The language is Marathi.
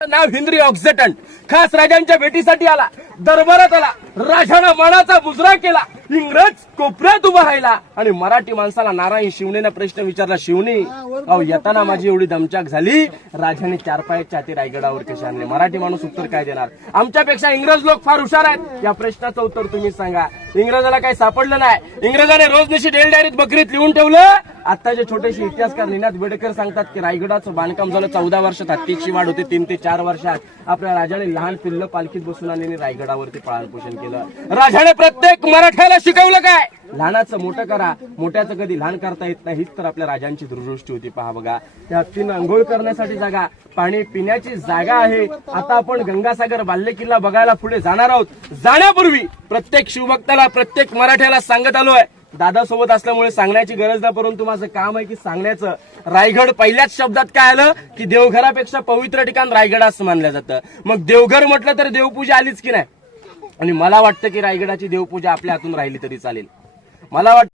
नाव हिंद्री ऑक्झिटंट खास राजांच्या भेटीसाठी आला, दरबारात आला, राजानं मनाचा मुजरा केला, इंग्रज कोपऱ्यात उभा राहिला आणि मराठी माणसाला नारायण शिवणेनं प्रश्न विचारला, शिवणे अहो येताना माझी एवढी दमचाक झाली, राजाने 4 पायाच्या हाती रायगडावर कसे आणले? मराठी माणूस उत्तर काय देणार? आमच्यापेक्षा इंग्रज लोक फार हुशार आहेत, या प्रश्नाचं उत्तर तुम्ही सांगा. इंग्रजाला काही सापडलं नाही. इंग्रजाने रोजनिशी डेल डायरीत बकरीत लिहून ठेवलं. आताचे छोटेसे इतिहासकार निनाद बेडेकर सांगतात की रायगडाचं बांधकाम झालं 14 वर्षात, हत्तीची वाढ होते 3 ते 4 वर्षात. आपल्या राजाने लहान पिल्लं पालखीत बसून आणलेली रायगडावरती पाळणपोषण केलं. राजाने प्रत्येक मराठ्याला शिकवलं काय? लहानाचं मोठं करा, मोठ्याचं कधी लहान करता येत नाही. हीच तर आपल्या राजांची दूरदृष्टी होती. पहा बघा, त्या हत्तीनं अंघोळ करण्यासाठी जागा, पाणी पिण्याची जागा आहे. आता आपण गंगासागर बाल्य किल्ला बघायला पुढे जाणार आहोत. जाण्यापूर्वी प्रत्येक शिवभक्ताला, प्रत्येक मराठ्याला सांगत आलोय, दादा सोबत असल्यामुळे सांगण्याची गरज नाही, परंतु माझं काम आहे की सांगण्याचं. रायगड पहिल्याच शब्दात काय आलं की देवघरापेक्षा पवित्र ठिकाण रायगड असं मानलं जातं. मग देवघर म्हटलं तर देवपूजा आलीच की नाही? आणि मला वाटतं की रायगडाची देवपूजा आपल्या हातून राहिली तरी चालेल. मला वाटतं